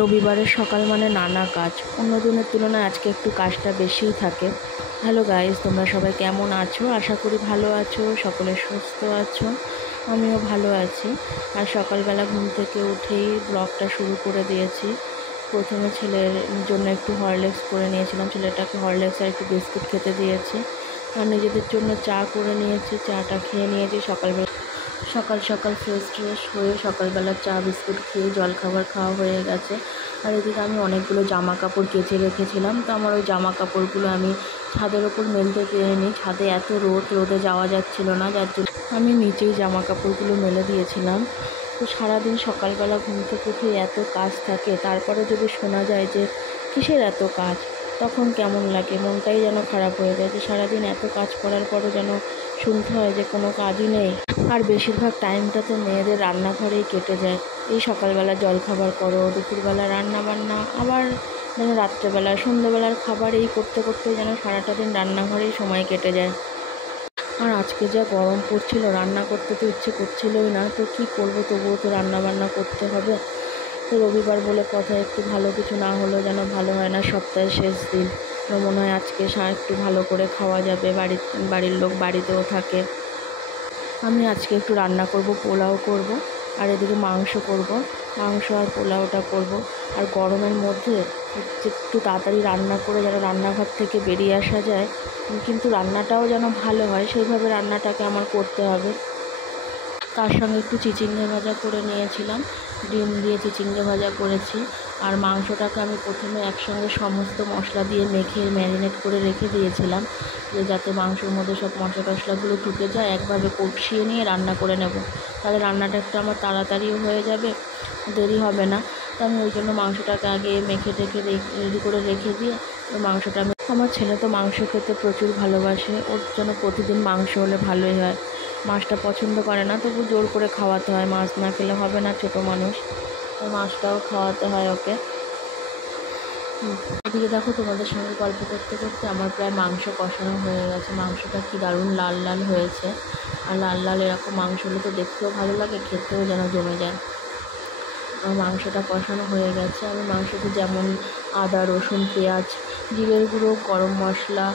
রবিবারের সকাল মানে নানা কাজ, অন্য দিনের তুলনায় আজকে একটু কাজটা বেশিই থাকে। হ্যালো গাইস, তোমরা সবাই কেমন আছো? আশা করি ভালো আছো, সকলে সুস্থ আছো। আমিও ভালো আছি। আর সকালবেলা ঘুম থেকে উঠেই ব্লগটা শুরু করে দিয়েছি। প্রথমে ছেলের জন্য একটু হরলিক্স করে নিয়েছিলাম, ছেলেটাকে হরলিক্স আর একটু বিস্কুট খেতে দিয়েছি। আর নিজেদের জন্য চা করে নিয়েছি, চাটা খেয়ে নিয়েছি। সকাল সকাল ফ্রেশ হয়ে সকালবেলা চা বিস্কুট খেয়ে জলখাবার খাওয়া হয়ে গেছে। আর এদিকে আমি অনেকগুলো জামা কাপড় কেচে রেখেছিলাম, তো আমার ওই জামা কাপড়গুলো আমি ছাদের ওপর মেলতে গিয়ে নিই। ছাদে এত রোদে যাওয়া যাচ্ছিল না, যার জন্য আমি নিচেই জামা কাপড়গুলো মেলে দিয়েছিলাম। তো সারাদিন সকালবেলা ঘুম থেকে উঠে এত কাজ থাকে, তারপরে যদি শোনা যায় যে কিসের এত কাজ, তখন কেমন লাগে, মনটাই যেন খারাপ হয়ে যায় যে সারাদিন এত কাজ করার পরও যেন শুনতে হয় যে কোনো কাজই নেই। আর বেশিরভাগ টাইমটা তো মেয়েদের রান্নাঘরেই কেটে যায়। এই সকালবেলা জলখাবার করো, দুপুরবেলা রান্না বান্না, আবার যেন রাত্রেবেলা সন্ধ্যেবেলার খাবার, এই করতে করতে যেন সারাটা দিন রান্নাঘরেই সময় কেটে যায়। আর আজকে যা গরম পড়ছিল, রান্না করতে তো ইচ্ছে করছিলই না, তো কী করবো, তবুও তো রান্না বান্না করতে হবে। তো রবিবার বলে কথা, একটু ভালো কিছু না হলেও যেন ভালো হয় না। সপ্তাহের শেষ দিন, তো মনে হয় আজকে একটু ভালো করে খাওয়া যাবে, বাড়ির লোক বাড়িতেও থাকে। আমি আজকে একটু রান্না করব, পোলাও করব, আর এদিকে মাংস করব। মাংস আর পোলাওটা করব। আর গরমের মধ্যে একটু তাড়াতাড়ি রান্না করে যেন রান্নাঘর থেকে বেরিয়ে আসা যায়, কিন্তু রান্নাটাও যেন ভালো হয়, সেইভাবে রান্নাটাকে আমার করতে হবে। তার সঙ্গে একটু চিচিঙ্গে ভাজা করে নিয়েছিলাম, ডিম দিয়ে চিচিঙ্গে ভাজা করেছি। আর মাংসটাকে আমি প্রথমে একসঙ্গে সমস্ত মশলা দিয়ে মেখে ম্যারিনেট করে রেখে দিয়েছিলাম, যে যাতে মাংসের মধ্যে সব মশলা টশলাগুলো ঢুকে যায়। একভাবে কষিয়ে নিয়ে রান্না করে নেব, তাহলে রান্নাটা একটু আমার তাড়াতাড়িও হয়ে যাবে, দেরি হবে না। তো আমি ওই জন্য মাংসটাকে আগে মেখে টেখে রেডি করে রেখে দিয়ে ওই মাংসটা আমার ছেলে তো মাংস খেতে প্রচুর ভালোবাসে, ওর জন্য প্রতিদিন মাংস হলে ভালোই হয়। মাছটা পছন্দ করে না, তবু জোর করে খাওয়াতে হয়, মাছ না খেলে হবে না, ছোটো মানুষ, তাই মাছটাও খাওয়াতে হয় ওকে। এদিকে দেখো, তোমাদের সঙ্গে গল্প করতে করতে আমার প্রায় মাংস কষানো হয়ে গেছে। মাংসটা কি দারুণ লাল লাল হয়েছে। আর লাল লাল এরকম মাংস হলে তো দেখতেও ভালো লাগে, খেতেও যেন জমে যায়। আমার মাংসটা কষানো হয়ে গেছে। আমি মাংসতে যেমন আদা, রসুন, পেঁয়াজ, জিরের গুঁড়ো, গরম মশলা,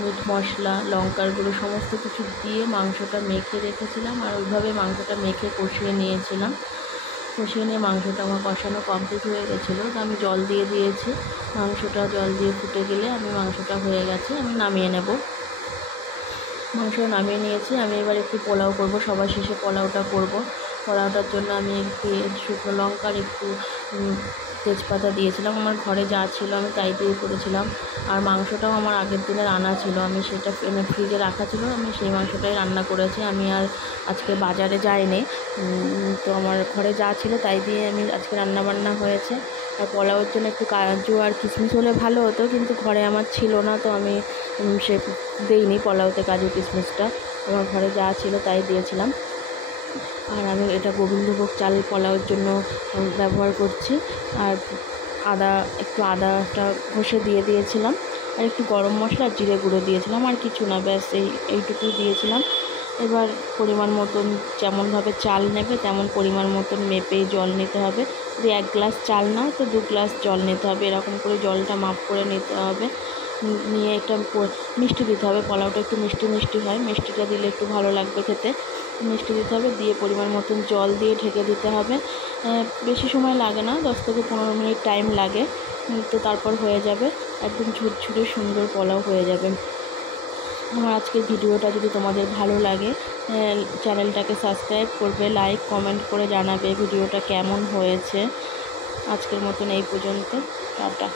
মিট মশলা, লঙ্কার গুঁড়ো সমস্ত কিছু দিয়ে মাংসটা মেখে রেখেছিলাম। আর ওইভাবে মাংসটা মেখে কষিয়ে নিয়েছিলাম। কষিয়ে নিয়ে মাংসটা আমার কষানো কমপ্লিট হয়ে গেছিলো, তো আমি জল দিয়ে দিয়েছি। মাংসটা জল দিয়ে ফুটে গেলে মাংসটা হয়ে গেছে, আমি নামিয়ে নেব। মাংস নামিয়ে নিয়েছি। আমি এবার একটু পোলাও করব, সবার শেষে পোলাওটা করব। পোলাওটার জন্য আমি একটু শুকনো লঙ্কা আর একটু তেজপাতা দিয়েছিলাম। আমার ঘরে যা ছিল আমি তাই দিয়ে করেছিলাম। আর মাংসটাও আমার আগের দিনের আনা ছিল, আমি সেটা ফ্রিজে রাখা ছিল, আমি সেই মাংসটাই রান্না করেছি। আমি আর আজকে বাজারে যাইনি, তো আমার ঘরে যা ছিল তাই দিয়ে আমি আজকে রান্নাবান্না হয়েছে। আর পোলাওয়ের জন্য একটু কাজু আর কিশমিশ হলে ভালো হতো, কিন্তু ঘরে আমার ছিল না, তো আমি সে দিইনি পোলাওতে কাজু কিশমিশটা। আমার ঘরে যা ছিল তাই দিয়েছিলাম। আর আমি এটা গোবিন্দভোগ চাল পোলাওয়ের জন্য ব্যবহার করছি। আর একটু আদাটা ঘষে দিয়ে দিয়েছিলাম, আর একটু গরম মশলা আর জিরে গুঁড়ো দিয়েছিলাম, আর কিছু না, ব্যাস এইটুকুই দিয়েছিলাম। এবার পরিমাণ মতন যেমনভাবে চাল নেবে তেমন পরিমাণ মতন মেপেই জল নিতে হবে। যদি 1 গ্লাস চাল নাও তো 2 গ্লাস জল নিতে হবে, এরকম করে জলটা মাপ করে নিতে হবে। নিয়ে একটা মিষ্টি দিতে হবে, পোলাওটা একটু মিষ্টি মিষ্টি হয়, মিষ্টিটা দিলে একটু ভালো লাগবে খেতে। মিষ্টি দিতে হবে, দিয়ে পরিমাণ মতন জল দিয়ে ঢেকে দিতে হবে। বেশি সময় লাগে না, 10 থেকে 15 মিনিট টাইম লাগে, তো তারপর হয়ে যাবে, একদম ঝুরঝুরে সুন্দর পোলাও হয়ে যাবে। আমার আজকের ভিডিওটা যদি তোমাদের ভালো লাগে, চ্যানেলটাকে সাবস্ক্রাইব করবে, লাইক কমেন্ট করে জানাবে ভিডিওটা কেমন হয়েছে। আজকের মতন এই পর্যন্ত, টাটা।